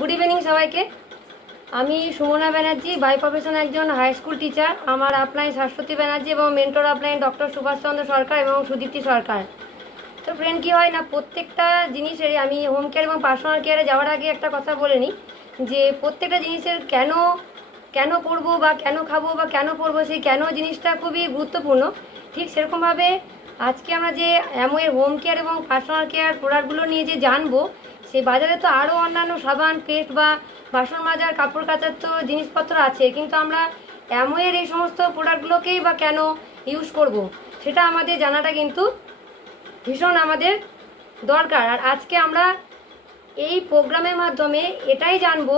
Good evening सबाइके আমি Sumana Banerjee by profession একজন high school teacher. আমার আপলাইন শাশ্বতী ব্যানার্জি এবং মেন্টর আপলাইন ডক্টর সুভাষচন্দ্র সরকার এবং সুদীপ্তি সরকার। তো ফ্রেন্ড কি হয় না, প্রত্যেকটা জিনিসেরই আমি হোম কেয়ার এবং পার্সোনাল কেয়ারে যাওয়ার আগে একটা কথা বলে নিই যে প্রত্যেকটা জিনিসের কেন কেন করব বা কেন খাবো বা কেন পরবো, সেই কেন জিনিসটা খুবই গুরুত্বপূর্ণ। ঠিক সেরকমভাবে আজকে আমরা যে অ্যামওয়ের হোম কেয়ার এবং পার্সোনাল কেয়ার প্রোডাক্টগুলো নিয়ে যে জানবো, সে বাজারে তো আরও অন্যান্য সাবান, পেস্ট বা বাসন মাজার, কাপড় কাচার তো জিনিসপত্র আছে, কিন্তু আমরা অ্যামওয়ের এই সমস্ত প্রোডাক্টগুলোকেই বা কেন ইউজ করব, সেটা আমাদের জানাটা কিন্তু ভীষণ আমাদের দরকার। আর আজকে আমরা এই প্রোগ্রামের মাধ্যমে এটাই জানবো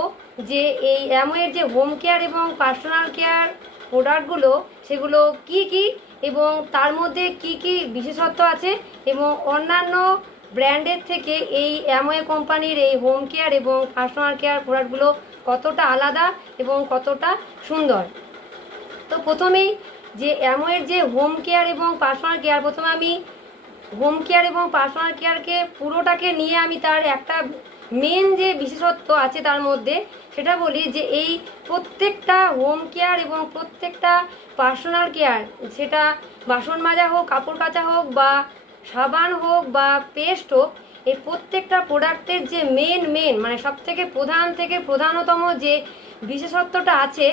যে এই অ্যামওয়ের যে হোম কেয়ার এবং পার্সোনাল কেয়ার প্রোডাক্টগুলো, সেগুলো কি কি এবং তার মধ্যে কি কি বিশেষত্ব আছে এবং অন্যান্য ব্র্যান্ডের থেকে এই অ্যামওয়ে কোম্পানির এই হোম কেয়ার এবং পার্সোনাল কেয়ার প্রোডাক্টগুলো কতটা আলাদা এবং কতটা সুন্দর। তো প্রথমেই যে অ্যামওয়ের যে হোম কেয়ার এবং পার্সোনাল কেয়ার, প্রথমে আমি হোম কেয়ার এবং পার্সোনাল কেয়ারকে পুরোটাকে নিয়ে আমি তার একটা মেন যে বিশেষত্ব আছে তার মধ্যে সেটা বলি যে এই প্রত্যেকটা হোম কেয়ার এবং প্রত্যেকটা পার্সোনাল কেয়ার, সেটা বাসন মাজা হোক, কাপড় কাচা হোক বা সাবান হোক বা পেস্ট হোক, এই প্রত্যেকটা প্রোডাক্টের যে মেন মানে সব থেকে প্রধানতম যে বিশেষত্বটা আছে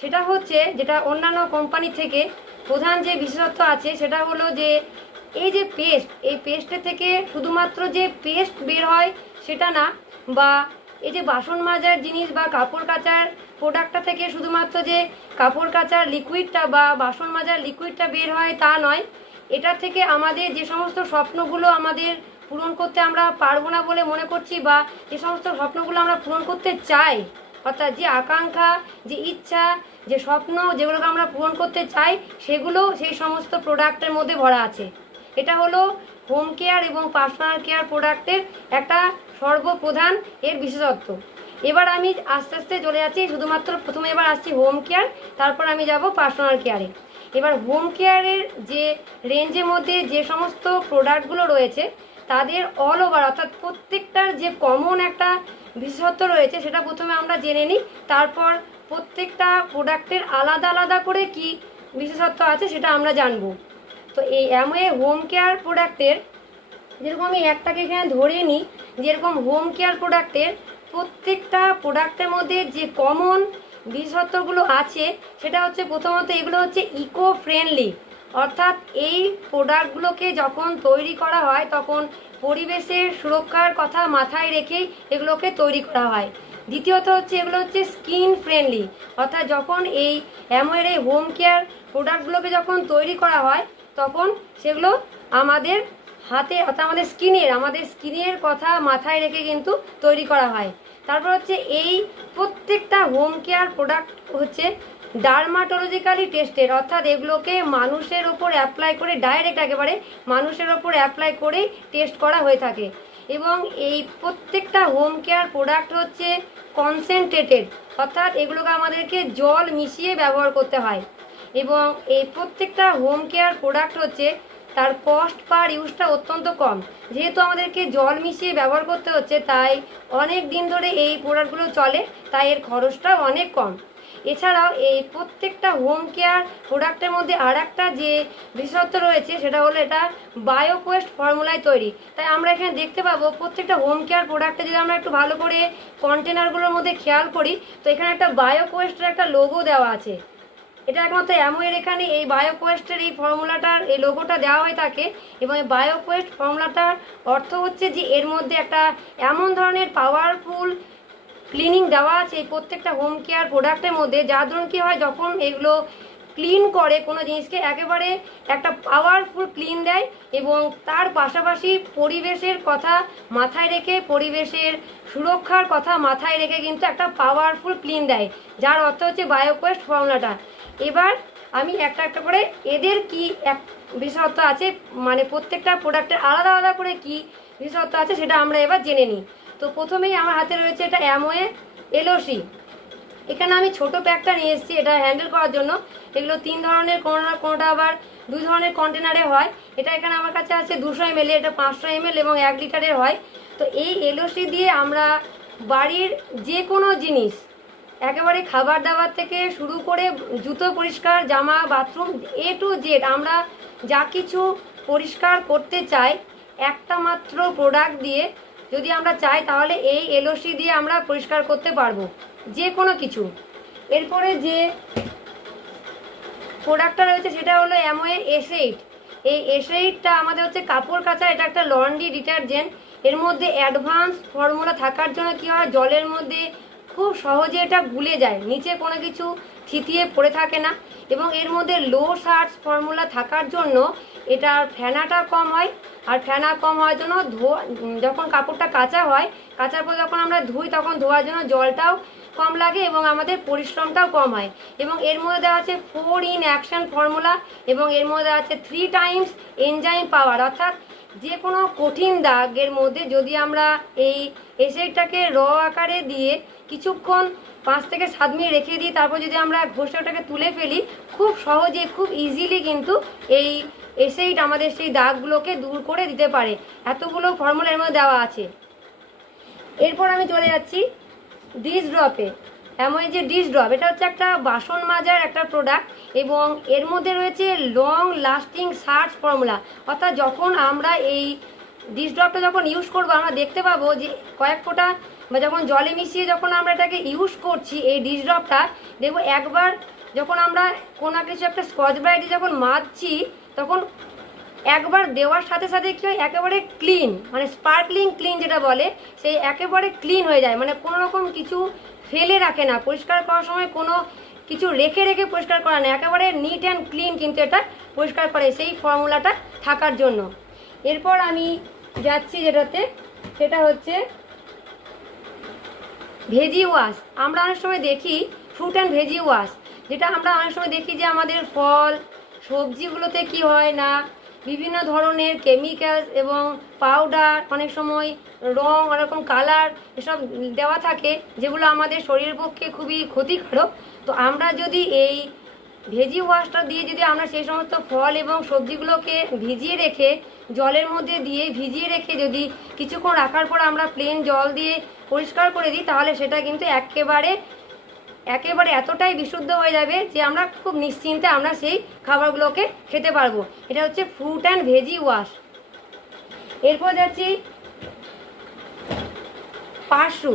সেটা হচ্ছে, যেটা অন্যান্য কোম্পানি থেকে প্রধান যে বিশেষত্ব আছে সেটা হলো যে এই যে পেস্ট, এই পেস্টের থেকে শুধুমাত্র যে পেস্ট বের হয় সেটা না, বা এই যে বাসন মাজার জিনিস বা কাপড় কাচার প্রোডাক্টটা থেকে শুধুমাত্র যে কাপড় কাচার লিকুইডটা বা বাসন মাজার লিকুইডটা বের হয় তা নয়, এটা থেকে আমাদের যে সমস্ত স্বপ্নগুলো আমাদের পূরণ করতে আমরা পারবো না বলে মনে করছি, বা যে সমস্ত স্বপ্নগুলো আমরা পূরণ করতে চাই, অর্থাৎ যে আকাঙ্ক্ষা, যে ইচ্ছা, যে স্বপ্ন যেগুলোকে আমরা পূরণ করতে চাই, সেগুলো সেই সমস্ত প্রোডাক্টের মধ্যে ভরা আছে। এটা হলো হোম কেয়ার এবং পার্সোনাল কেয়ার প্রোডাক্টের একটা সর্বপ্রধান এর বিশেষত্ব। এবার আমি আস্তে আস্তে চলে যাচ্ছি, শুধুমাত্র প্রথমে এবার আসছি হোম কেয়ার, তারপর আমি যাব পার্সোনাল কেয়ারে। এবার হোম কেয়ারের যে রেঞ্জের মধ্যে যে সমস্ত প্রোডাক্টগুলো রয়েছে তাদের অল ওভার, অর্থাৎ প্রত্যেকটার যে কমন একটা বিশেষত্ব রয়েছে সেটা প্রথমে আমরা জেনে নিই, তারপর প্রত্যেকটা প্রোডাক্টের আলাদা আলাদা করে কি বিশেষত্ব আছে সেটা আমরা জানবো। তো এই অ্যামওয়ে হোম কেয়ার প্রোডাক্টের, যেরকম আমি একটাকে এখানে ধরে নিই, যেরকম হোম কেয়ার প্রোডাক্টের প্রত্যেকটা প্রোডাক্টের মধ্যে যে কমন বিশেষত্বগুলো আছে সেটা হচ্ছে, প্রথমত এগুলো হচ্ছে ইকো ফ্রেন্ডলি, অর্থাৎ এই প্রোডাক্টগুলোকে যখন তৈরি করা হয় তখন পরিবেশের সুরক্ষার কথা মাথায় রেখেই এগুলোকে তৈরি করা হয়। দ্বিতীয়ত হচ্ছে এগুলো হচ্ছে স্কিন ফ্রেন্ডলি, অর্থাৎ যখন এই অ্যামওয়ের এই হোম কেয়ার প্রোডাক্টগুলোকে যখন তৈরি করা হয় তখন সেগুলো আমাদের হাতে, অর্থাৎ আমাদের স্কিনের কথা মাথায় রেখে কিন্তু তৈরি করা হয়। তারপর হচ্ছে এই প্রত্যেকটা হোম কেয়ার প্রোডাক্ট হচ্ছে ডার্মাটোলজিক্যালি টেস্টেড, অর্থাৎ এগুলোকে মানুষের ওপর অ্যাপ্লাই করে, ডাইরেক্ট একেবারে মানুষের ওপর অ্যাপ্লাই করেই টেস্ট করা হয়ে থাকে। এবং এই প্রত্যেকটা হোম কেয়ার প্রোডাক্ট হচ্ছে কনসেন্ট্রেটেড, অর্থাৎ এগুলোকে আমাদেরকে জল মিশিয়ে ব্যবহার করতে হয়। এবং এই প্রত্যেকটা হোম কেয়ার প্রোডাক্ট হচ্ছে তার কস্ট পার ইউজটা অত্যন্ত কম, যেহেতু আমাদেরকে জল মিশিয়ে ব্যবহার করতে হচ্ছে তাই অনেক দিন ধরে এই প্রোডাক্টগুলো চলে, তাই এর খরচটাও অনেক কম। এছাড়াও এই প্রত্যেকটা হোম কেয়ার প্রোডাক্টের মধ্যে আর একটা যে বিশেষত্ব রয়েছে সেটা হলো এটা বায়োকোয়েস্ট ফর্মুলায় তৈরি। তাই আমরা এখানে দেখতে পাবো প্রত্যেকটা হোম কেয়ার প্রোডাক্টে যদি আমরা একটু ভালো করে কন্টেনারগুলোর মধ্যে খেয়াল করি তো এখানে একটা বায়োকোয়েস্টের একটা লোগো দেওয়া আছে। এটা একমাত্র অ্যামওয়ের এখানে এই বায়োকোয়েস্টের এই ফর্মুলাটার এই লোগোটা দেওয়া হয়ে থাকে, এবং এই বায়োকোয়েস্ট ফর্মুলাটার অর্থ হচ্ছে যে এর মধ্যে একটা এমন ধরনের পাওয়ারফুল ক্লিনিং দেওয়া আছে এই প্রত্যেকটা হোম কেয়ার প্রোডাক্টের মধ্যে, যার ধরুন কী হয়, যখন এগুলো ক্লিন করে কোনো জিনিসকে একেবারে একটা পাওয়ারফুল ক্লিন দেয়, এবং তার পাশাপাশি পরিবেশের কথা মাথায় রেখে, পরিবেশের সুরক্ষার কথা মাথায় রেখে কিন্তু একটা পাওয়ারফুল ক্লিন দেয়, যার অর্থ হচ্ছে বায়োকোয়েস্ট ফর্মুলাটা। এবার আমি একটা একটা করে এদের কি এক বিশেষত্ব আছে, মানে প্রত্যেকটা প্রোডাক্টের আলাদা আলাদা করে কি বিশেষত্ব আছে সেটা আমরা এবার জেনে নিই। তো প্রথমেই আমার হাতে রয়েছে এটা অ্যামওয়ে এলওসি। এখানে আমি ছোট প্যাকটা নিয়ে এসেছি এটা হ্যান্ডেল করার জন্য। এগুলো 3 ধরনের, কোনোটা আবার 2 ধরনের কন্টেনারে হয়। এটা এখানে আমার কাছে আছে 200 ml, এটা 500 ml এবং 1 লিটারের হয়। তো এই এলওসি দিয়ে আমরা বাড়ির যে কোনো জিনিস, একেবারে খাবার দাবার থেকে শুরু করে জুতো পরিষ্কার, জামা, বাথরুম, A to Z আমরা যা কিছু পরিষ্কার করতে চাই একটা মাত্র প্রোডাক্ট দিয়ে যদি আমরা চাই তাহলে এই LOC দিয়ে আমরা পরিষ্কার করতে পারবো যে কোনো কিছু। এরপরে যে প্রোডাক্টটা রয়েছে সেটা হলো অ্যামওয়ে S8। এই S8টা আমাদের হচ্ছে কাপড় কাচা, এটা একটা লন্ড্রি ডিটারজেন্ট। এর মধ্যে অ্যাডভান্স ফর্মুলা থাকার জন্য কী হয়, জলের মধ্যে খুব সহজে এটা গুলে যায়, নিচে কোনো কিছু থিতিয়ে পড়ে থাকে না। এবং এর মধ্যে লো সার্চ ফর্মুলা থাকার জন্য এটার ফেনাটা কম হয়। আর ফেনা কম হওয়ার জন্য যখন কাপড়টা কাচা হয়, কাচার পর যখন আমরা ধুই তখন ধোয়ার জন্য জলটাও কম লাগে এবং আমাদের পরিশ্রমটাও কম হয়। এবং এর মধ্যে দেওয়া আছে 4 in অ্যাকশন ফর্মুলা এবং এর মধ্যে আছে 3 times এনজাইম পাওয়ার। অর্থাৎ যে কোনো কঠিন দাগের মধ্যে যদি আমরা এই এসেটটাকে র আকারে দিয়ে কিছুক্ষণ 5 থেকে 7 মিনিট রেখে দিই, তারপর যদি আমরা ঘষে ওটাকে তুলে ফেলি, খুব সহজে খুব ইজিলি কিন্তু এই এসেট আমাদের সেই দাগগুলোকে দূর করে দিতে পারে। এতগুলো ফর্মুলা এর মধ্যে দেওয়া আছে। এরপর আমি চলে যাচ্ছি ডিশ ড্রপে। এমন যে ডিশ ড্রপ, এটা হচ্ছে একটা বাসন মাজার একটা প্রোডাক্ট এবং এর মধ্যে রয়েছে লং লাস্টিং সার্চ ফর্মুলা। অর্থাৎ যখন আমরা এই ডিশ ড্রপটা যখন ইউজ করবো আমরা দেখতে পাবো যে কয়েক ফোঁটা বা যখন জলে মিশিয়ে যখন আমরা এটাকে ইউজ করছি এই ডিশ ড্রপটা, দেখবো একবার যখন আমরা কোনো কিছু একটা স্কচ ব্রাইট যখন মাজছি তখন একবার দেওয়ার সাথে সাথে কি হয়, একেবারে ক্লিন, মানে স্পার্কলিং ক্লিন যেটা বলে, সেই একেবারে ক্লিন হয়ে যায়। মানে কোনো রকম কিছু ফেলে রাখে না, পরিষ্কার করার সময় কোনো কিছু রেখে রেখে পরিষ্কার করা না, একেবারে নিট অ্যান্ড ক্লিন কিন্তু এটা পরিষ্কার করে সেই ফর্মুলাটা থাকার জন্য। এরপর আমি যাচ্ছি যেটাতে, সেটা হচ্ছে ভেজি ওয়াশ। আমরা অনেক সময় দেখি ফ্রুট অ্যান্ড ভেজি ওয়াশ, যেটা আমরা অনেক সময় দেখি যে আমাদের ফল সবজিগুলোতে কি হয় না, বিভিন্ন ধরনের কেমিক্যালস এবং পাউডার, অনেক সময় রং, অনেকরকম কালার এসব দেওয়া থাকে যেগুলো আমাদের শরীরের পক্ষে খুবই ক্ষতিকারক। তো আমরা যদি এই ভেজি ওয়াশটা দিয়ে যদি আমরা সেই সমস্ত ফল এবং সবজিগুলোকে ভিজিয়ে রেখে জলের মধ্যে দিয়ে ভিজিয়ে রেখে যদি কিছুক্ষণ রাখার পর আমরা প্লেন জল দিয়ে পরিষ্কার করে দিই, তাহলে সেটা কিন্তু একেবারে এতটাই বিশুদ্ধ হয়ে যাবে যে আমরা খুব নিশ্চিন্তে আমরা সেই খাবারগুলোকে খেতে পারবো। এটা হচ্ছে ফ্রুট অ্যান্ড ভেজি ওয়াশ। এরপর যাচ্ছি পার্সু।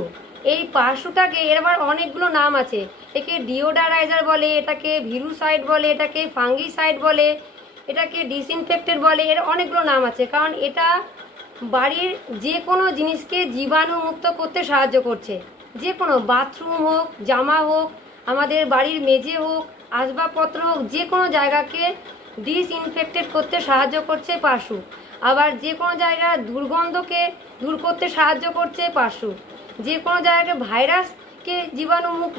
এই পার্সুটাকে এর আবার অনেকগুলো নাম আছে। একে ডিওডারাইজার বলে, এটাকে ভিরুসাইড বলে, এটাকে ফাঙ্গিসাইড বলে, এটাকে ডিসইনফেক্টেড বলে, এর অনেকগুলো নাম আছে। কারণ এটা বাড়ির যে কোনো জিনিসকে জীবাণুমুক্ত করতে সাহায্য করছে। যে কোনো বাথরুম হোক, জামা হোক, আমাদের বাড়ির মেঝে হোক, আসবাবপত্র হোক, যে কোনো জায়গাকে ডিসইনফেক্টেড করতে সাহায্য করছে পার্সু। আবার যে কোনো জায়গার দুর্গন্ধকে দূর করতে সাহায্য করছে পার্সু। যে কোনো জায়গাকে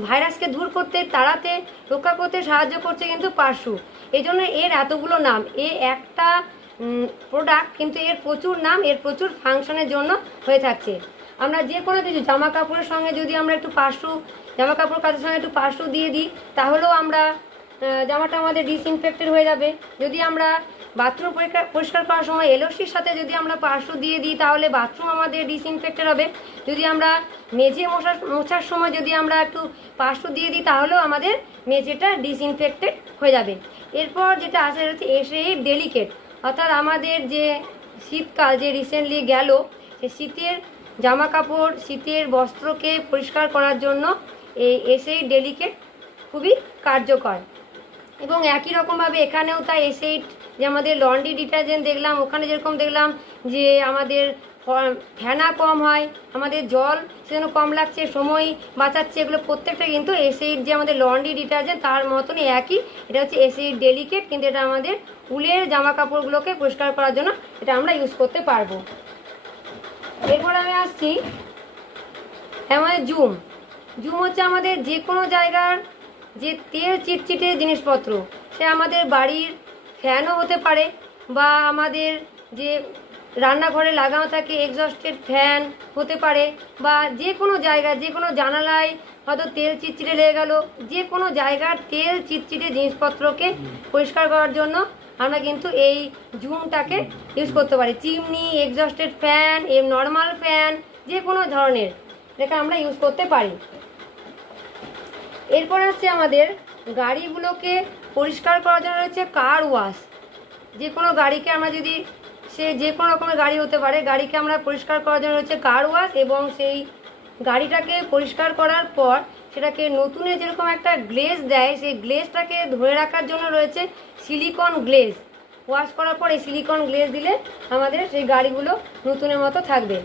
ভাইরাসকে দূর করতে, তাড়াতে, রক্ষা করতে সাহায্য করছে কিন্তু পার্সু। এই জন্য এর এতগুলো নাম। একটা প্রোডাক্ট কিন্তু এর প্রচুর নাম, এর প্রচুর ফাংশনের জন্য হয়ে থাকছে। আমরা যে কোনো কিছু জামা কাপড়ের সঙ্গে যদি আমরা একটু জামা কাপড় কাচার সঙ্গে একটু পার্সু দিয়ে দিই, তাহলেও আমরা জামাটা আমাদের ডিসইনফেক্টেড হয়ে যাবে। যদি আমরা বাথরুম পরিষ্কার করার সময় LOCর সাথে যদি আমরা পার্সু দিয়ে দিই, তাহলে বাথরুম আমাদের ডিসইনফেক্টেড হবে। যদি আমরা মেঝে মোছার সময় যদি আমরা একটু পার্সু দিয়ে দিই, তাহলেও আমাদের মেঝেটা ডিসইনফেক্টেড হয়ে যাবে। এরপর যেটা আছে হচ্ছে S8 ডেলিকেট। অর্থাৎ আমাদের যে শীতকাল যে রিসেন্টলি গেল, সে শীতের জামা কাপড়, শীতের বস্ত্রকে পরিষ্কার করার জন্য এই S8 ডেলিকেট খুবই কার্যকর। এবং একই রকমভাবে এখানেও তাই S8 যে আমাদের লন্ড্রি ডিটারজেন্ট দেখলাম, ওখানে যেরকম দেখলাম যে আমাদের ফেনা কম হয়, আমাদের জল সেজন্য কম লাগছে, সময় বাঁচাচ্ছে, এগুলো প্রত্যেকটা কিন্তু S8 যে আমাদের লন্ড্রি ডিটারজেন্ট তার মতনই একই। এটা হচ্ছে S8 ডেলিকেট, কিন্তু এটা আমাদের উলের জামা কাপড়গুলোকে পরিষ্কার করার জন্য এটা আমরা ইউজ করতে পারবো। এরপর আমি আসছি আমাদের জুম হচ্ছে আমাদের যে কোনো জায়গার যে তেল চিটচিটে জিনিসপত্র, সে আমাদের বাড়ির ফ্যানও হতে পারে বা আমাদের যে রান্নাঘরে লাগানো থাকে এক্সস্টেড ফ্যান হতে পারে, বা যে কোনো জায়গায় যে কোনো জানালায় হয়তো তেল চিটচিটে লেগে গেল, যে কোনো জায়গার তেল চিটচিটে জিনিসপত্রকে পরিষ্কার করার জন্য আমরা কিন্তু এই জুমটাকে ইউজ করতে পারি। Chimney, exhausted fan, normal fan, যে কোনো ধরনের এটাকে আমরা ইউজ করতে পারি। এরপর আসছে আমাদের গাড়িগুলোকে পরিষ্কার করার জন্য রয়েছে কার ওয়াশ। যে কোনো গাড়িকে আমরা যদি, সে যে কোনো রকমের গাড়ি হতে পারে, গাড়িকে আমরা পরিষ্কার করার জন্য রয়েছে কার ওয়াশ, এবং সেই গাড়িটাকে পরিষ্কার করার পর সেটাকে নতুনের যেরকম একটা গ্লেজ দেয়, সেই গ্লেজটাকে ধরে রাখার জন্য রয়েছে সিলিকন গ্লেজ। ওয়াশ করার পর এই সিলিকন গ্লেজ দিলে আমাদের সেই গাড়িগুলো নতুনের মতো থাকবে।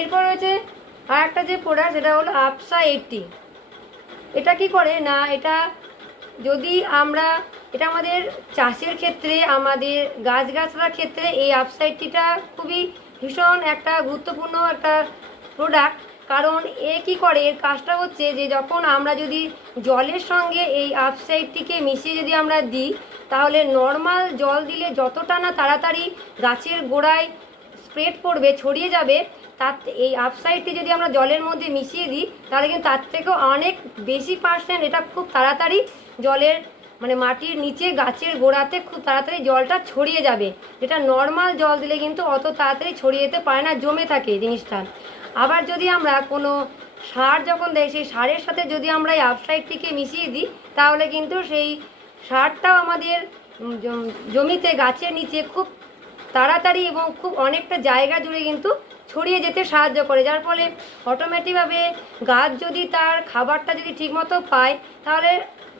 এরপর রয়েছে আর একটা যে প্রোডাক্ট, সেটা হলো আপসা 80। এটা কি করে না, এটা যদি আমরা, এটা আমাদের চাষের ক্ষেত্রে, আমাদের গাছগাছলার ক্ষেত্রে এই আপসা 80টা খুবই ভীষণ একটা গুরুত্বপূর্ণ একটা প্রোডাক্ট। কারণ এ কি করে, এর কাজটা হচ্ছে যে যখন আমরা যদি জলের সঙ্গে এই আপসা 80কে মিশিয়ে যদি আমরা দিই, তাহলে নর্মাল জল দিলে যতটা না তাড়াতাড়ি গাছের গোড়ায় স্প্রেড করবে, ছড়িয়ে যাবে, তার এই আপসা 80 যদি আমরা জলের মধ্যে মিশিয়ে দিই, তাহলে কিন্তু তার থেকেও অনেক বেশি পার্সেন্ট এটা খুব তাড়াতাড়ি জলের মানে মাটির নিচে গাছের গোড়াতে খুব তাড়াতাড়ি জলটা ছড়িয়ে যাবে, যেটা নর্মাল জল দিলে কিন্তু অত তাড়াতাড়ি ছড়িয়ে যেতে পারে না, জমে থাকে জিনিসটা। আবার যদি আমরা কোনো সার যখন দেয়, সেই সারের সাথে যদি আমরা এই আপসা 80কে মিশিয়ে দিই, তাহলে কিন্তু সেই সারটাও আমাদের জমিতে গাছের নিচে খুব তাড়াতাড়ি এবং খুব অনেকটা জায়গা জুড়ে কিন্তু ছড়িয়ে যেতে সাহায্য করে, যার ফলে অটোমেটিকভাবে গাছ যদি তার খাবারটা যদি ঠিকমতো পায়, তাহলে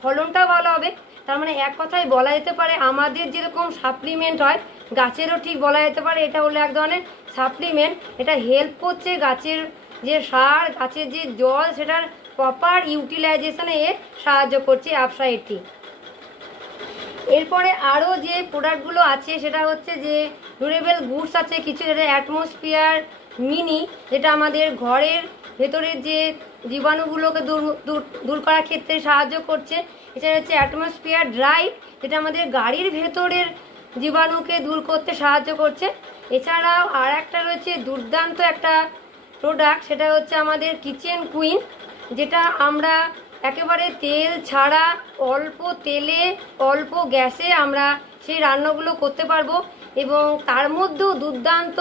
ফলনটাও ভালো হবে। তার মানে এক কথায় বলা যেতে পারে, আমাদের যেরকম সাপ্লিমেন্ট হয়, গাছেরও ঠিক বলা যেতে পারে এটা হলো এক ধরনের সাপ্লিমেন্ট। এটা হেল্প করছে গাছের যে সার, গাছের যে জল, সেটার প্রপার ইউটিলাইজেশনে সাহায্য করছে আপসা 80। এরপরে আরও যে প্রোডাক্টগুলো আছে সেটা হচ্ছে যে ডিউরেবল গুডস আছে কিছু, যেটা অ্যাটমসফিয়ার মিনি, যেটা আমাদের ঘরের ভেতরের যে জীবাণুগুলোকে দূর করার ক্ষেত্রে সাহায্য করছে। এছাড়া হচ্ছে অ্যাটমসফিয়ার ড্রাই, যেটা আমাদের গাড়ির ভেতরের জীবাণুকে দূর করতে সাহায্য করছে। এছাড়াও আর একটা রয়েছে দুর্দান্ত একটা প্রোডাক্ট, সেটা হচ্ছে আমাদের কিচেন কুইন, যেটা আমরা একেবারে তেল ছাড়া অল্প তেলে অল্প গ্যাসে আমরা সেই রান্নাগুলো করতে পারবো। এবং তার মধ্যেও দুর্দান্ত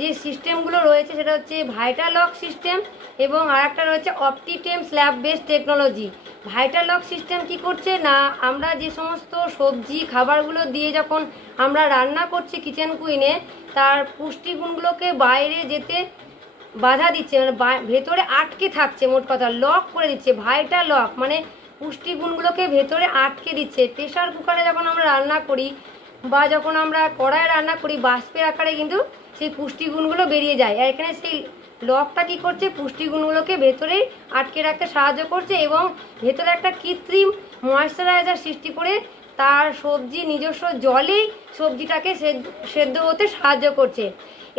যে সিস্টেমগুলো রয়েছে সেটা হচ্ছে ভাইটালক সিস্টেম, এবং আর একটা রয়েছে অপটিটেম স্ল্যাব বেস টেকনোলজি। ভাইটালক সিস্টেম কি করছে না, আমরা যে সমস্ত সবজি খাবারগুলো দিয়ে যখন আমরা রান্না করছি কিচেন কুইনে, তার পুষ্টিগুণগুলোকে বাইরে যেতে বাধা দিচ্ছে, মানে ভেতরে আটকে থাকছে, মোট কথা লক করে দিচ্ছে। ভাইটা লক মানে পুষ্টিগুণগুলোকে ভেতরে আটকে দিচ্ছে। প্রেশার কুকারে যখন আমরা রান্না করি বা যখন আমরা কড়াইয়ে রান্না করি, বাষ্পের আকারে কিন্তু সেই পুষ্টিগুণগুলো বেরিয়ে যায়। আর এখানে সেই লকটা কি করছে, পুষ্টিগুণগুলোকে ভেতরে আটকে রাখতে সাহায্য করছে, এবং ভেতরে একটা কৃত্রিম ময়েশ্চারাইজার সৃষ্টি করে তার সবজি নিজস্ব জলেই সবজিটাকে সেদ্ধ হতে সাহায্য করছে।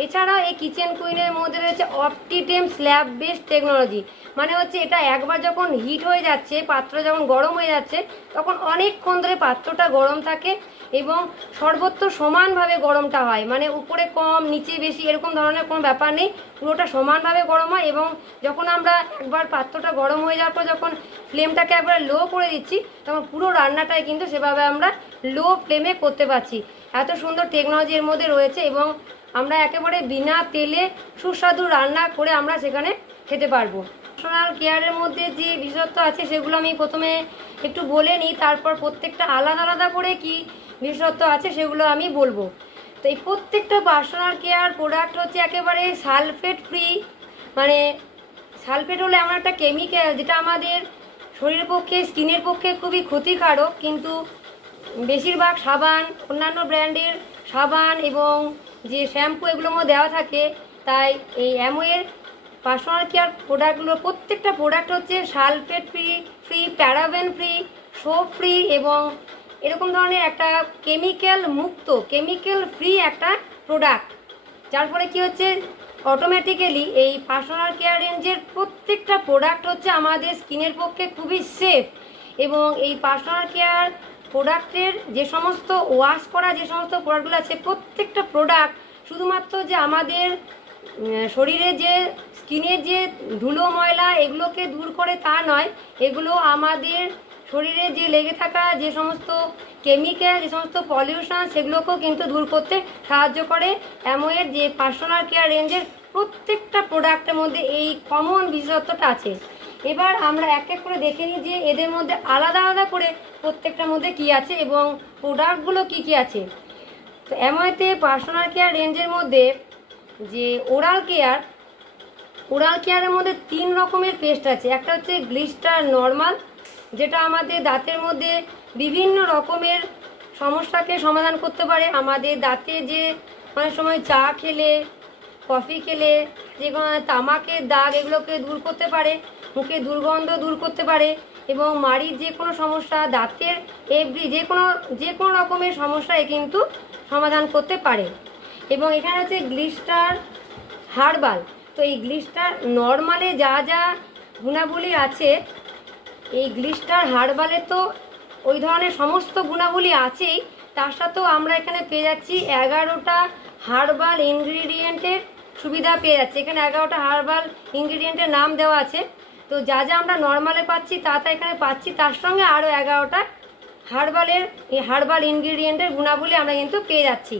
এছাড়াও এই কিচেন কুইনের মধ্যে রয়েছে অপটিটেম স্ল্যাব বেস টেকনোলজি, মানে হচ্ছে এটা একবার যখন হিট হয়ে যাচ্ছে, পাত্র যখন গরম হয়ে যাচ্ছে, তখন অনেকক্ষণ ধরে পাত্রটা গরম থাকে এবং সর্বত্র সমানভাবে গরমটা হয়, মানে উপরে কম নিচে বেশি এরকম ধরনের কোনো ব্যাপার নেই, পুরোটা সমানভাবে গরম হয়। এবং যখন আমরা একবার পাত্রটা গরম হয়ে যাওয়ার পর যখন ফ্লেমটাকে একবার লো করে দিচ্ছি, তখন পুরো রান্নাটাই কিন্তু সেভাবে আমরা লো ফ্লেমে করতে পারছি। এত সুন্দর টেকনোলজি এর মধ্যে রয়েছে, এবং আমরা একেবারে বিনা তেলে সুস্বাদু রান্না করে আমরা সেখানে খেতে পারবো। পার্সোনাল কেয়ারের মধ্যে যে বিশেষত্ব আছে সেগুলো আমি প্রথমে একটু বলে নিই, তারপর প্রত্যেকটা আলাদা আলাদা করে কি বিশেষত্ব আছে সেগুলো আমি বলবো। তো এই প্রত্যেকটা পার্সোনাল কেয়ার প্রোডাক্ট হচ্ছে একেবারে সালফেট ফ্রি, মানে সালফেট হলো এমন একটা কেমিক্যাল যেটা আমাদের শরীরের পক্ষে, স্কিনের পক্ষে খুবই ক্ষতিকারক, কিন্তু বেশিরভাগ সাবান, অন্যান্য ব্র্যান্ডের সাবান এবং যে শ্যাম্পু এগুলোর মধ্যে দেওয়া থাকে, তাই এই অ্যামওয়ের পার্সোনাল কেয়ার প্রোডাক্টগুলো প্রত্যেকটা প্রোডাক্ট হচ্ছে sulphate free, paraben free, soap free, এবং এরকম ধরনের একটা কেমিক্যাল মুক্ত, কেমিক্যাল ফ্রি একটা প্রোডাক্ট, যার ফলে কি হচ্ছে অটোমেটিক্যালি এই পার্সোনাল কেয়ার রেঞ্জের প্রত্যেকটা প্রোডাক্ট হচ্ছে আমাদের স্কিনের পক্ষে খুবই সেফ। এবং এই পার্সোনাল কেয়ার প্রোডাক্টের যে সমস্ত ওয়াশ করা যে সমস্ত প্রোডাক্টগুলো আছে, প্রত্যেকটা প্রোডাক্ট শুধুমাত্র যে আমাদের শরীরে যে স্কিনের যে ধুলো ময়লা এগুলোকে দূর করে তা নয়, এগুলো আমাদের শরীরে যে লেগে থাকা যে সমস্ত কেমিক্যাল, যে সমস্ত পলিউশন, সেগুলোকেও কিন্তু দূর করতে সাহায্য করে অ্যামওয়ের যে পার্সোনাল কেয়ার রেঞ্জের প্রত্যেকটা প্রোডাক্টের মধ্যে এই কমন বিশেষত্বটা আছে। এবার আমরা এক এক করে দেখে নিই যে এদের মধ্যে আলাদা আলাদা করে প্রত্যেকটার মধ্যে কি আছে এবং প্রোডাক্টগুলো কি কি আছে। তো অ্যামওয়েতে পার্সোনাল কেয়ার রেঞ্জের মধ্যে যে ওরাল কেয়ারের মধ্যে 3 রকমের পেস্ট আছে। একটা হচ্ছে গ্লিস্টার নর্মাল, যেটা আমাদের দাঁতের মধ্যে বিভিন্ন রকমের সমস্যাকে সমাধান করতে পারে। আমাদের দাঁতে যে অনেক সময় চা খেলে, কফি খেলে যে কোনো তামাকের দাগ এগুলোকে দূর করতে পারে, মুখে দুর্গন্ধ দূর করতে পারে এবং মাড়ির যে কোনো সমস্যা, দাঁতের যে কোনো রকমের সমস্যায় কিন্তু সমাধান করতে পারে। এবং এখানে হচ্ছে গ্লিস্টার হার্বাল। তো এই গ্লিস্টার নর্মালে যা যা গুণাবলী আছে, এই গ্লিস্টার হার্বালে তো ওই ধরনের সমস্ত গুণাবলী আছেই, তার সাথেও আমরা এখানে পেয়ে যাচ্ছি 11টা হার্বাল ইনগ্রিডিয়েন্টের সুবিধা পেয়ে যাচ্ছে। এখানে 11টা হার্বাল ইনগ্রিডিয়েন্টের নাম দেওয়া আছে। তো যা যা আমরা নর্মালে পাচ্ছি তা এখানে পাচ্ছি, তার সঙ্গে আরও 11টা হার্বাল ইনগ্রিডিয়েন্টের গুণাবলী আমরা কিন্তু পেয়ে যাচ্ছি।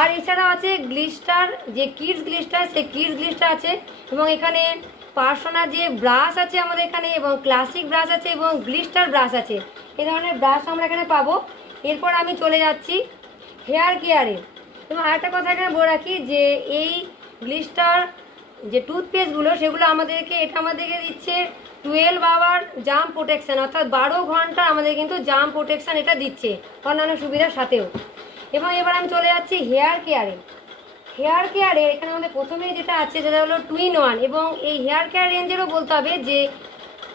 আর এছাড়াও আছে গ্লিস্টার, যে কিডস গ্লিস্টার, সেই কিডস গ্লিস্টার আছে। এবং এখানে পার্সোনাল যে ব্রাশ আছে আমাদের এখানে, এবং ক্লাসিক ব্রাশ আছে এবং গ্লিস্টার ব্রাশ আছে। এই ধরনের ব্রাশ আমরা এখানে পাবো। এরপর আমি চলে যাচ্ছি হেয়ার কেয়ারে। এবং আরেকটা কথা এখানে বলে রাখি যে এই গ্লিস্টার যে টুথপেস্টগুলো সেগুলো আমাদেরকে দিচ্ছে 12 আওয়ার জাম প্রোটেকশান, অর্থাৎ 12 ঘন্টা আমাদের কিন্তু জাম প্রোটেকশান এটা দিচ্ছে অন্যান্য সুবিধার সাথেও। এবং এবার আমি চলে যাচ্ছি হেয়ার কেয়ারে। এখানে আমাদের প্রথমেই যেটা আছে সেটা হলো 2-in-1। এবং এই হেয়ার কেয়ার রেঞ্জেরও বলতে হবে যে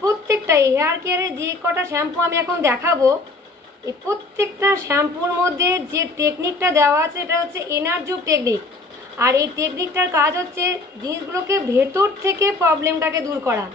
প্রত্যেকটাই হেয়ার কেয়ারে যে কটা শ্যাম্পু আমি এখন দেখাবো, এই প্রত্যেকটা শ্যাম্পুর মধ্যে যে টেকনিকটা দেওয়া আছে এটা হচ্ছে এনার্জুপ টেকনিক। আর এই টেকনিকটার কাজ হচ্ছে জিনিসগুলোকে ভেতর থেকে প্রবলেমটাকে দূর করা।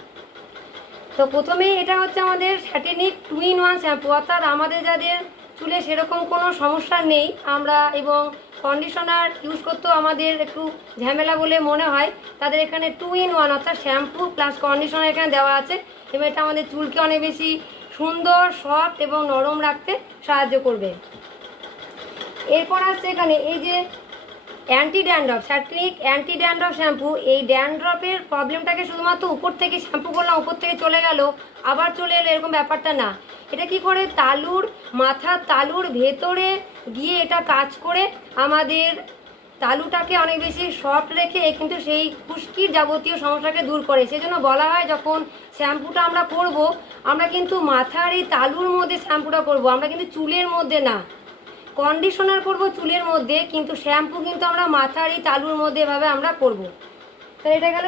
তো প্রথমেই এটা হচ্ছে আমাদের স্যাটিনিক 2-in-1 শ্যাম্পু, অর্থাৎ আমাদের যাদের চুলে সেরকম কোনো সমস্যা নেই আমরা এবং কন্ডিশনার ইউজ করতেও আমাদের একটু ঝামেলা বলে মনে হয়, তাদের এখানে 2-in-1 অর্থাৎ শ্যাম্পু প্লাস কন্ডিশনার এখানে দেওয়া আছে। এবং এটা আমাদের চুলকে অনেক বেশি সুন্দর, সফট এবং নরম রাখতে সাহায্য করবে। এরপর আসছে এখানে এই যে স্যাটিনিক অ্যান্টি ড্যান্ড্রফ শ্যাম্পু। এই ড্যান্ড্রফের প্রবলেমটাকে শুধুমাত্র উপর থেকে শ্যাম্পু করলাম, উপর থেকে চলে গেল আবার চলে এলো, এরকম ব্যাপারটা না। এটা কি করে মাথার তালুর ভেতরে গিয়ে এটা কাজ করে আমাদের তালুটাকে অনেক বেশি সফট রেখে কিন্তু সেই খুশকির যাবতীয় সমস্যাকে দূর করে। সেজন্য বলা হয় যখন শ্যাম্পুটা আমরা করব, আমরা কিন্তু মাথার এই তালুর মধ্যে শ্যাম্পুটা করব, আমরা কিন্তু চুলের মধ্যে না। কন্ডিশনার করব চুলের মধ্যে, কিন্তু শ্যাম্পু কিন্তু আমরা মাথার এই তালুর মধ্যে এভাবে আমরা করব। তাহলে এটা গেল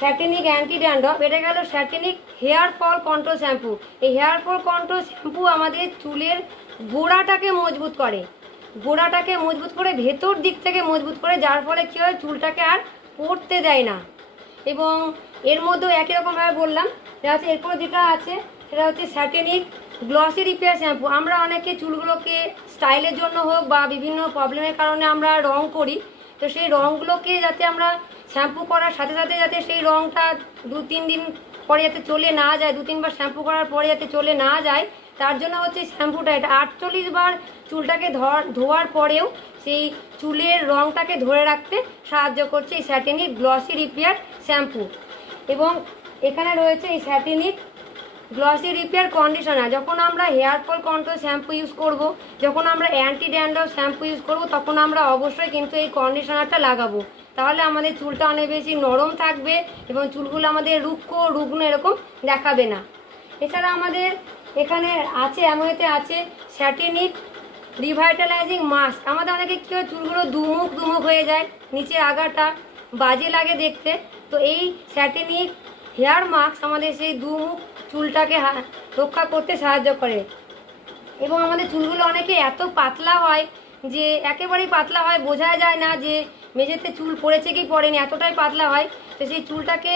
স্যাটিনিক অ্যান্টি ড্যান্ড্রফ। এটা গেল স্যাটিনিক হেয়ার ফল কন্ট্রোল শ্যাম্পু। এই হেয়ার ফল কন্ট্রোল শ্যাম্পু আমাদের চুলের গোড়াটাকে মজবুত করে ভেতর দিক থেকে মজবুত করে, যার ফলে কী হয় চুলটাকে আর পড়তে দেয় না। এবং এর মধ্যেও একই রকমভাবে বললাম এরপর যেটা আছে সেটা হচ্ছে স্যাটিনিক গ্লসি রিপেয়ার শ্যাম্পু। আমরা অনেকে চুলগুলোকে স্টাইলের জন্য হোক বা বিভিন্ন প্রবলেমের কারণে আমরা রং করি, তো সেই রঙগুলোকে যাতে আমরা শ্যাম্পু করার সাথে সাথে যাতে সেই রঙটা 2-3 দিন পরে যাতে চলে না যায়, 2-3 বার শ্যাম্পু করার পরে যাতে চলে না যায়, তার জন্য হচ্ছে শ্যাম্পুটা এটা 48 বার চুলটাকে ধোয়ার পরেও সেই চুলের রঙটাকে ধরে রাখতে সাহায্য করছে এই স্যাটিনিক গ্লসি রিপেয়ার শ্যাম্পু। এবং এখানে রয়েছে এই স্যাটিনিক গ্লসি রিপেয়ার কন্ডিশনার। যখন আমরা hair fall control shampoo use করব, যখন আমরা অ্যান্টি ড্যান্ড্রফ শ্যাম্পু ইউজ করব, তখন আমরা অবশ্যই কিন্তু এই কন্ডিশনারটা লাগাবো। তাহলে আমাদের চুলটা অনেক বেশি নরম থাকবে এবং চুলগুলো আমাদের রুগ্ন এরকম দেখাবে না। এছাড়া আমাদের এখানে আছে অ্যামওয়েতে আছে স্যাটিনিক রিভাইটালাইজিং মাস্ক। আমাদের অনেকে কী হয় চুলগুলো দুমুখ হয়ে যায়, নিচের আগাটা বাজে লাগে দেখতে। তো এই স্যাটিনিক হেয়ার মাস্ক আমাদের সেই দুমুখ চুলটাকে রক্ষা করতে সাহায্য করে। এবং আমাদের চুলগুলো অনেকে এত পাতলা হয় যে একেবারেই পাতলা হয়, বোঝা যায় না যে মেঝেতে চুল পড়েছে কি পড়েনি, এতটাই পাতলা হয়। তো সেই চুলটাকে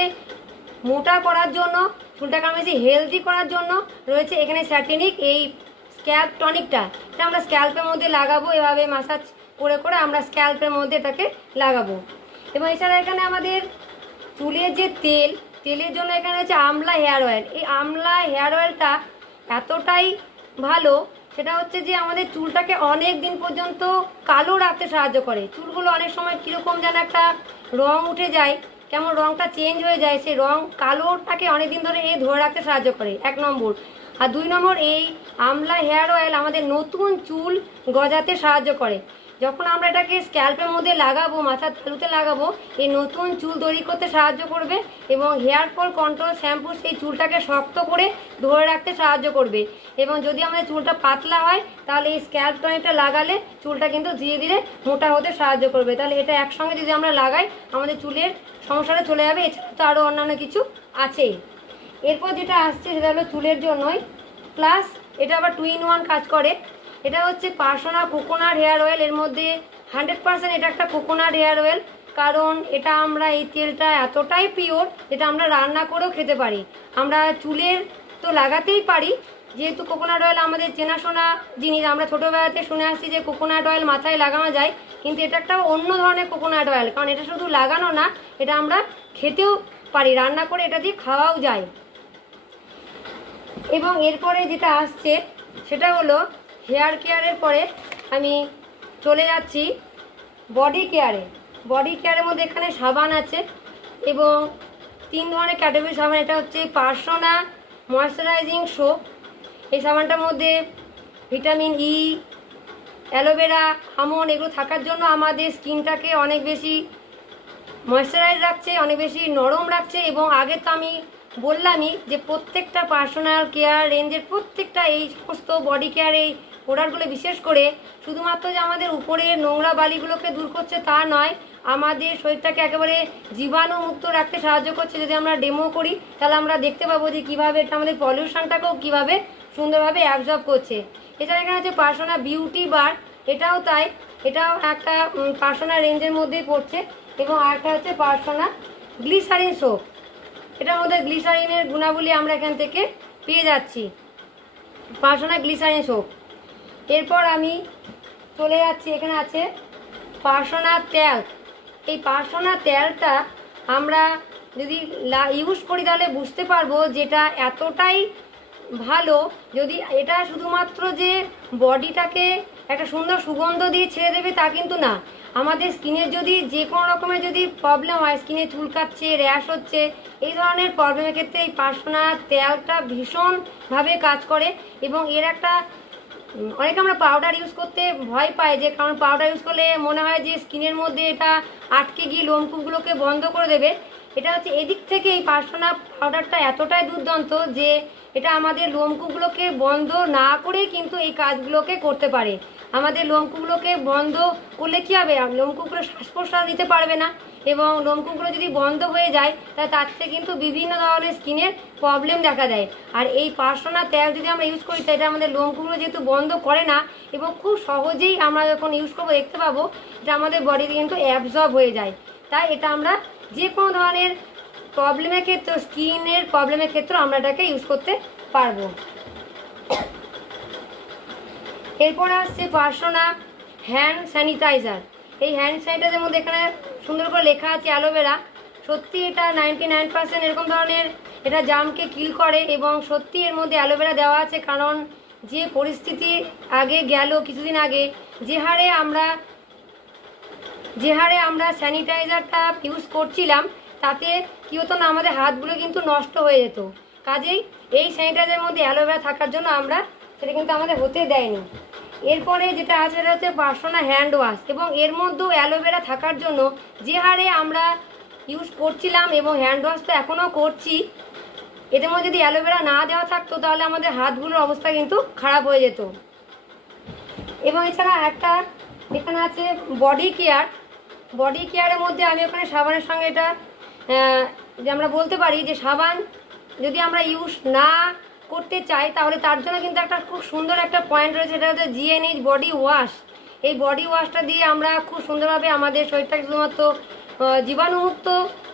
মোটা করার জন্য, চুলটাকে আমরা বেশি হেলদি করার জন্য রয়েছে এখানে স্যাটিনিক এই স্ক্যাল্প টনিকটা। এটা আমরা স্ক্যাল্পের মধ্যে লাগাবো, এভাবে মাসাজ করে আমরা স্ক্যাল্পের মধ্যে এটাকে লাগাবো। এবং এছাড়া এখানে আমাদের চুলের যে তেলের জন্য এখানে হচ্ছে আমলা হেয়ার অয়েল। এই আমলা হেয়ার অয়েলটা এতটাই ভালো সেটা হচ্ছে যে আমাদের চুলটাকে অনেক দিন পর্যন্ত কালো রাখতে সাহায্য করে। চুলগুলো অনেক সময় কীরকম যেন একটা রং উঠে যায়, কেমন রংটা চেঞ্জ হয়ে যায়, সেই রং কালোটাকে অনেক দিন ধরে ধরে রাখতে সাহায্য করে, 1 নম্বর। আর 2 নম্বর, এই আমলা হেয়ার অয়েল আমাদের নতুন চুল গজাতে সাহায্য করে। যখন আমরা এটাকে স্ক্যাল্পের মধ্যে লাগাবো, মাথার তালুতে লাগাবো, এই নতুন চুল তৈরি করতে সাহায্য করবে এবং হেয়ার ফল কন্ট্রোল শ্যাম্পু সেই চুলটাকে শক্ত করে ধরে রাখতে সাহায্য করবে। এবং যদি আমাদের চুলটা পাতলা হয় তাহলে এই স্ক্যাল্প টনিকটা লাগালে চুলটা কিন্তু ধীরে ধীরে মোটা হতে সাহায্য করবে। তাহলে এটা একসঙ্গে যদি আমরা লাগাই আমাদের চুলের সমস্যাটা চলে যাবে। এছাড়া তো আরও অন্যান্য কিছু আছেই। এরপর যেটা আসছে সেটা হলো চুলের জন্যই, প্লাস এটা আবার 2 in 1 কাজ করে। এটা হচ্ছে পার্সোনা কোকোনাট হেয়ার অয়েল। এর মধ্যে 100% এটা একটা কোকোনাট হেয়ার অয়েল, কারণ এটা আমরা এই তেলটা এতটাই পিওর যেটা আমরা রান্না করেও খেতে পারি। আমরা চুলের তো লাগাতেই পারি, যেহেতু কোকোনাট অয়েল আমাদের চেনাশোনা জিনিস। আমরা ছোটোবেলাতে শুনে আসছি যে কোকোনাট অয়েল মাথায় লাগানো যায়, কিন্তু এটা একটা অন্য ধরনের কোকোনাট অয়েল, কারণ এটা শুধু লাগানো না, এটা আমরা খেতেও পারি, রান্না করে এটা দিয়ে খাওয়াও যায়। এবং এরপরে যেটা আসছে সেটা হলো হেয়ার কেয়ারের পরে আমি চলে যাচ্ছি বডি কেয়ারে। বডি কেয়ারের মধ্যে এখানে সাবান আছে এবং 3 ধরনের ক্যাটাগরি সাবান। এটা হচ্ছে পার্সোনা ময়শ্চারাইজিং সোপ। এই সাবানটার মধ্যে ভিটামিন ই, অ্যালোভেরা, আমন্ড এগুলো থাকার জন্য আমাদের স্কিনটাকে অনেক বেশি ময়শ্চারাইজ রাখছে, অনেক বেশি নরম রাখছে। এবং আগে তো আমি বললামই যে প্রত্যেকটা পার্সোনাল কেয়ার রেঞ্জের প্রত্যেকটা এই সমস্ত বডি কেয়ার এই প্রোডাক্টগুলো বিশেষ করে শুধুমাত্র যে আমাদের উপরে নোংরা বালিগুলোকে দূর করছে তা নয়, আমাদের শরীরটাকে একেবারে জীবাণুমুক্ত রাখতে সাহায্য করছে। যদি আমরা ডেমো করি তাহলে আমরা দেখতে পাবো যে কীভাবে এটা আমাদের পলিউশনটাকেও কীভাবে সুন্দরভাবে অ্যাবজর্ব করছে। এছাড়া এখানে হচ্ছে পার্সোনা বিউটি বার, এটাও তাই, এটাও একটা পার্সোনা রেঞ্জের মধ্যেই পড়ছে। এবং আরেকটা হচ্ছে পার্সোনা গ্লিসারিন সোপ। এটার মধ্যে গ্লিসারিনের গুণাবলী আমরা এখান থেকে পেয়ে যাচ্ছি, পার্সোনা গ্লিসারিন সোপ। এরপর আমি চলে যাচ্ছি, এখানে আছে পার্সোনা তেল। এই পার্সোনা তেলটা আমরা যদি ইউজ করি তাহলে বুঝতে পারবো যেটা এতটাই ভালো। যদি এটা শুধুমাত্র যে বডিটাকে একটা সুন্দর সুগন্ধ দিয়ে ছেড়ে দেবে তা কিন্তু না, আমাদের স্কিনের যদি যে কোনো রকমের যদি প্রবলেম হয়, স্কিনে চুলকাচ্ছে, র্যাশ হচ্ছে, এই ধরনের প্রবলেমের ক্ষেত্রে এই পার্সোনা তেলটা ভীষণভাবে কাজ করে। এবং এর একটা অনেকে আমরা পাউডার ইউজ করতে ভয় পাই, যে কারণ পাউডার ইউজ করলে মনে হয় যে স্কিনের মধ্যে এটা আটকে গিয়ে লোমকূপগুলোকে বন্ধ করে দেবে। এটা হচ্ছে এদিক থেকে এই পার্সোনা পাউডারটা এতটাই দুর্দান্ত যে এটা আমাদের লোমকূপগুলোকে বন্ধ না করে কিন্তু এই কাজগুলোকে করতে পারে। আমাদের লোমকূপগুলোকে বন্ধ করলে কী হবে, লোমকূপগুলো শ্বাস প্রশ্বাস নিতে পারবে না, এবং লোমকূপগুলো যদি বন্ধ হয়ে যায় তাহলে তার থেকে কিন্তু বিভিন্ন ধরনের স্কিনের প্রবলেম দেখা দেয়। আর এই পার্সোনা তেল যদি আমরা ইউজ করি তাই এটা আমাদের লোমকূপগুলো যেহেতু বন্ধ করে না, এবং খুব সহজেই আমরা যখন ইউজ করবো দেখতে পাবো এটা আমাদের বডিতে কিন্তু অ্যাবজর্ব হয়ে যায়। তাই এটা আমরা যে কোনো ধরনের প্রবলেমের ক্ষেত্রে, স্কিনের প্রবলেমের ক্ষেত্রে আমরা এটাকে ইউজ করতে পারবো। এরপর আসছে পার্সোনা হ্যান্ড স্যানিটাইজার। এই হ্যান্ড স্যানিটাইজারের মধ্যে এখানে সুন্দর করে লেখা আছে অ্যালোভেরা। সত্যি এটা 99% এরকম ধরনের এটা জামকে কিল করে, এবং সত্যি এর মধ্যে অ্যালোভেরা দেওয়া আছে। কারণ যে পরিস্থিতি আগে গেল কিছুদিন আগে, যে হারে আমরা স্যানিটাইজারটা ইউজ করছিলাম তাতে কী হতো না, আমাদের হাতগুলো কিন্তু নষ্ট হয়ে যেত। কাজেই এই স্যানিটাইজারের মধ্যে অ্যালোভেরা থাকার জন্য আমরা সেটা কিন্তু আমাদের হতে দেয়নি। এরপরে যেটা আছে সেটা হচ্ছে পার্সোনা হ্যান্ড ওয়াশ, এবং এর মধ্যেও অ্যালোভেরা থাকার জন্য যে হারে আমরা ইউজ করছিলাম এবং হ্যান্ড ওয়াশ তো এখনও করছি, এদের মধ্যে যদি অ্যালোভেরা না দেওয়া থাকতো তাহলে আমাদের হাতগুলোর অবস্থা কিন্তু খারাপ হয়ে যেত। এবং এছাড়া একটা এখানে আছে বডি কেয়ার। বডি কেয়ারের মধ্যে আমি ওখানে সাবানের সঙ্গে এটা যে আমরা বলতে পারি যে সাবান যদি আমরা ইউজ না করতে চাই তাহলে তার জন্য কিন্তু একটা খুব সুন্দর একটা পয়েন্ট রয়েছে, সেটা হচ্ছে GNH বডি ওয়াশ। এই বডি ওয়াশটা দিয়ে আমরা খুব সুন্দরভাবে আমাদের শরীরটাকে শুধুমাত্র জীবাণুমুক্ত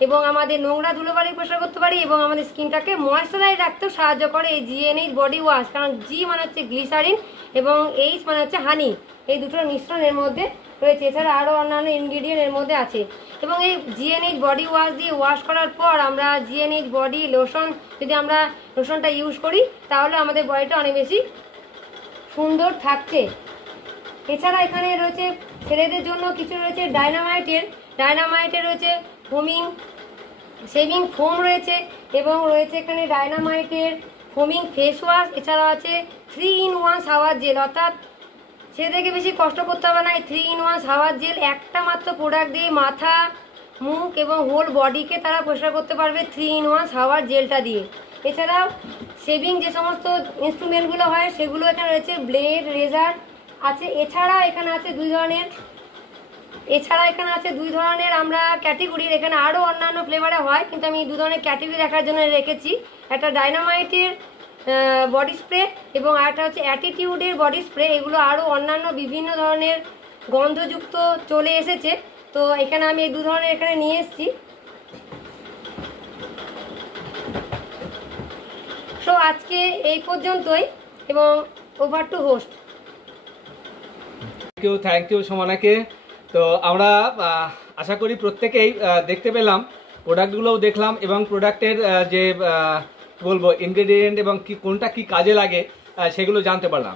এবং আমাদের নোংরা ধুলোবালি পরিষ্কার করতে পারি, এবং আমাদের স্কিনটাকে ময়েশ্চারাইজ রাখতেও সাহায্য করে এই GNH বডি ওয়াশ। কারণ G মানে হচ্ছে গ্লিসারিন এবং H মানে হচ্ছে হানি, এই দুটোর মিশ্রণ এর মধ্যে রয়েছে। এছাড়া আরও অন্যান্য ইনগ্রিডিয়েন্ট এর মধ্যে আছে। এবং এই GNH বডি ওয়াশ দিয়ে ওয়াশ করার পর আমরা GNH বডি লোশন যদি আমরা লোশনটা ইউজ করি তাহলে আমাদের বডিটা অনেক বেশি সুন্দর থাকছে। এছাড়া এখানে রয়েছে ছেলেদের জন্য কিছু রয়েছে ডায়নামাইটের রয়েছে ফোমিং শেভিং ফোম রয়েছে এবং রয়েছে এখানে ডায়নামাইটের ফোমিং ফেস ওয়াশ। এছাড়া আছে 3-in-1 শাওয়ার জেল, অর্থাৎ ছেলেদেরকে বেশি কষ্ট করতে হবে না। এই 3-in-1 শাওয়ার জেল একটা মাত্র প্রোডাক্ট দিয়ে মাথা, মুখ এবং হোল বডিকে তারা পরিষ্কার করতে পারবে 3-in-1 শাওয়ার জেলটা দিয়ে। এছাড়াও শেভিং যে সমস্ত ইনস্ট্রুমেন্টগুলো হয় সেগুলো এখানে রয়েছে, ব্লেড, রেজার আছে। এছাড়া এখানে আছে দুই ধরনের আমরা ক্যাটেগরির, এখানে আরও অন্যান্য ফ্লেভারে হয় কিন্তু আমি 2 ধরনের ক্যাটেগরি দেখার জন্য রেখেছি। একটা ডায়নামাইটের বডি স্প্রে এবং আরেকটা হচ্ছে অ্যাটিটিউডের বডি স্প্রে। এগুলো আরও অন্যান্য বিভিন্ন ধরনের গন্ধযুক্ত চলে এসেছে, তো এখানে আমি এই 2 ধরনের এখানে নিয়ে এসেছি। তো আজকে এই পর্যন্তই এবং over to host. Thank you সুমনাকে। তো আমরা আশা করি প্রত্যেকেই দেখতে পেলাম, প্রোডাক্টগুলোও দেখলাম এবং প্রোডাক্টের যে বলবো ইনগ্রেডিয়েন্ট এবং কোনটা কি কাজে লাগে সেগুলো জানতে পারলাম।